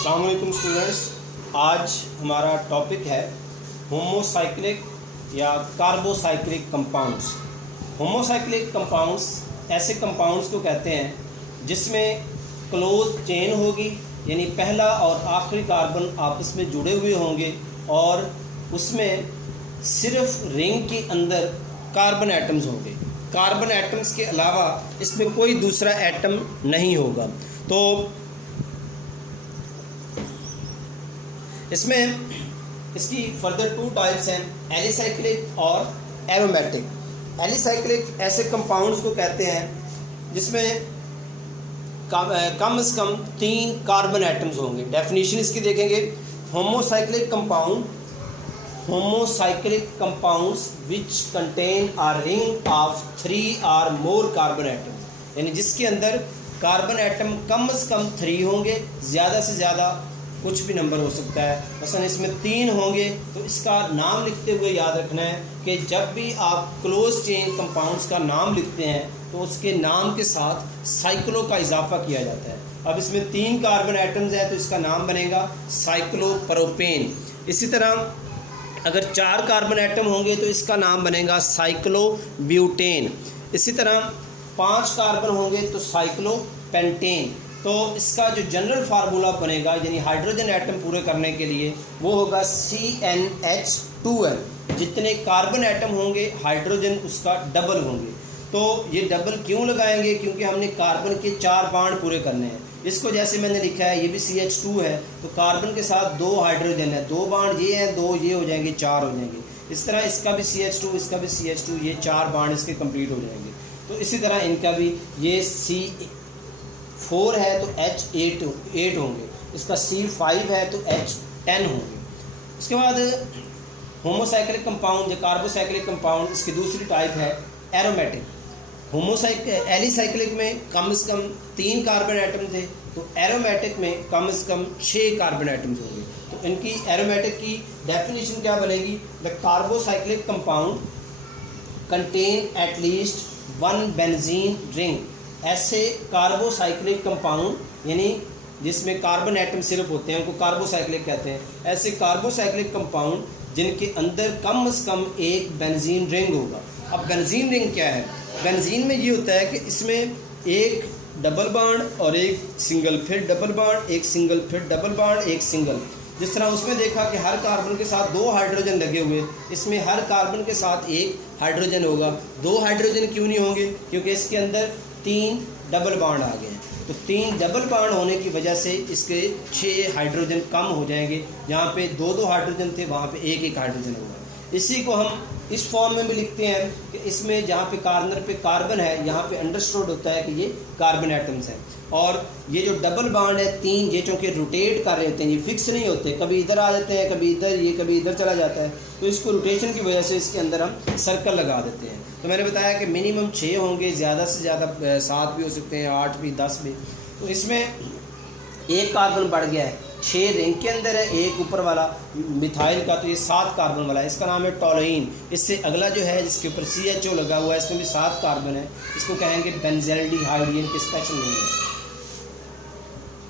अस्सलाम वालेकुम स्टूडेंट्स। आज हमारा टॉपिक है होमोसाइक्लिक या कार्बोसाइक्लिक कंपाउंड्स। होमोसाइक्लिक कंपाउंड्स ऐसे कंपाउंड्स को कहते हैं जिसमें क्लोज चेन होगी, यानी पहला और आखिरी कार्बन आपस में जुड़े हुए होंगे और उसमें सिर्फ रिंग के अंदर कार्बन एटम्स होंगे। कार्बन एटम्स के अलावा इसमें कोई दूसरा एटम नहीं होगा। तो इसमें इसकी फर्दर टू टाइप्स हैं, एलिसाइक्लिक और एरोमेटिक। एलिसाइक्लिक ऐसे कंपाउंड्स को कहते हैं जिसमें कम से कम 3 कार्बन एटम्स होंगे। डेफिनेशन इसकी देखेंगे, homocyclic compounds which contain a ring of 3 और मोर कार्बन एटम्स, यानी जिसके अंदर कार्बन एटम कम से कम 3 होंगे, ज़्यादा से ज़्यादा कुछ भी नंबर हो सकता है। मसलन इसमें 3 होंगे तो इसका नाम लिखते हुए याद रखना है कि जब भी आप क्लोज चेन कंपाउंड्स का नाम लिखते हैं तो उसके नाम के साथ साइक्लो का इजाफा किया जाता है। अब इसमें 3 कार्बन एटम्स हैं तो इसका नाम बनेगा साइक्लोप्रोपेन। इसी तरह अगर 4 कार्बन एटम होंगे तो इसका नाम बनेगा साइक्लोब्यूटेन। इसी तरह 5 कार्बन होंगे तो साइक्लोपेंटेन। तो इसका जो जनरल फार्मूला बनेगा, यानी हाइड्रोजन एटम पूरे करने के लिए, वो होगा CnH2n। जितने कार्बन एटम होंगे हाइड्रोजन उसका डबल होंगे। तो ये डबल क्यों लगाएंगे? क्योंकि हमने कार्बन के 4 बाड पूरे करने हैं। इसको जैसे मैंने लिखा है, ये भी CH2 है तो कार्बन के साथ 2 हाइड्रोजन है, 2 बाड ये हैं, 2 ये हो जाएंगे, 4 हो जाएंगे। इस तरह इसका भी CH2, इसका भी CH2, ये 4 बाड इसके कंप्लीट हो जाएंगे। तो इसी तरह इनका भी ये C4 है तो H8 होंगे, इसका C5 है तो H10 होंगे। उसके बाद होमोसाइक्लिक कंपाउंड या कार्बोसाइक्लिक कंपाउंड, इसकी दूसरी टाइप है एरोमेटिक। एलिसाइक्लिक में कम से कम 3 कार्बन एटम थे तो एरोमेटिक में कम से कम 6 कार्बन एटम्स होंगे। तो इनकी एरोमेटिक की डेफिनेशन क्या बनेगी? The carbocyclic compound contain at least 1 benzene ring. ऐसे कार्बोसाइक्लिक कंपाउंड, यानी जिसमें कार्बन एटम सिर्फ होते हैं, उनको कार्बोसाइक्लिक कहते हैं। ऐसे कार्बोसाइक्लिक कंपाउंड जिनके अंदर कम से कम 1 बेंजीन रिंग होगा। अब बेंजीन रिंग क्या है? बेंजीन में ये होता है कि इसमें एक डबल बॉन्ड और एक सिंगल, फिर डबल बॉन्ड, एक सिंगल, फिर डबल बॉन्ड, एक सिंगल। जिस तरह उसमें देखा कि हर कार्बन के साथ 2 हाइड्रोजन लगे हुए, इसमें हर कार्बन के साथ 1 हाइड्रोजन होगा। 2 हाइड्रोजन क्यों नहीं होंगे? क्योंकि इसके अंदर 3 डबल बॉन्ड आ गए हैं। तो 3 डबल बॉन्ड होने की वजह से इसके 6 हाइड्रोजन कम हो जाएंगे। जहाँ पे 2 हाइड्रोजन थे वहाँ पे 1 हाइड्रोजन होगा। इसी को हम इस फॉर्म में भी लिखते हैं कि इसमें जहाँ पे कार्नर पे कार्बन है, यहाँ पे अंडरस्टूड होता है कि ये कार्बन एटम्स हैं। और ये जो डबल बॉन्ड है 3, ये चूँकि रोटेट कर रहे होते हैं, ये फिक्स नहीं होते, कभी इधर आ जाते हैं, कभी इधर, ये कभी इधर चला जाता है। तो इसको रोटेशन की वजह से इसके अंदर हम सर्कल लगा देते हैं। तो मैंने बताया कि मिनिमम 6 होंगे, ज़्यादा से ज़्यादा 7 भी हो सकते हैं, 8 भी, 10 भी। तो इसमें 1 कार्बन बढ़ गया है, 6 रिंग के अंदर है, 1 ऊपर वाला मिथाइल का, तो ये 7 कार्बन वाला है। इसका नाम है टॉलुइन। इससे अगला जो है जिसके ऊपर CHO लगा हुआ है, इसमें भी 7 कार्बन है, इसको कहेंगे बेंज़ाइलडिहाइड, ये इनके स्पेशल नेम है।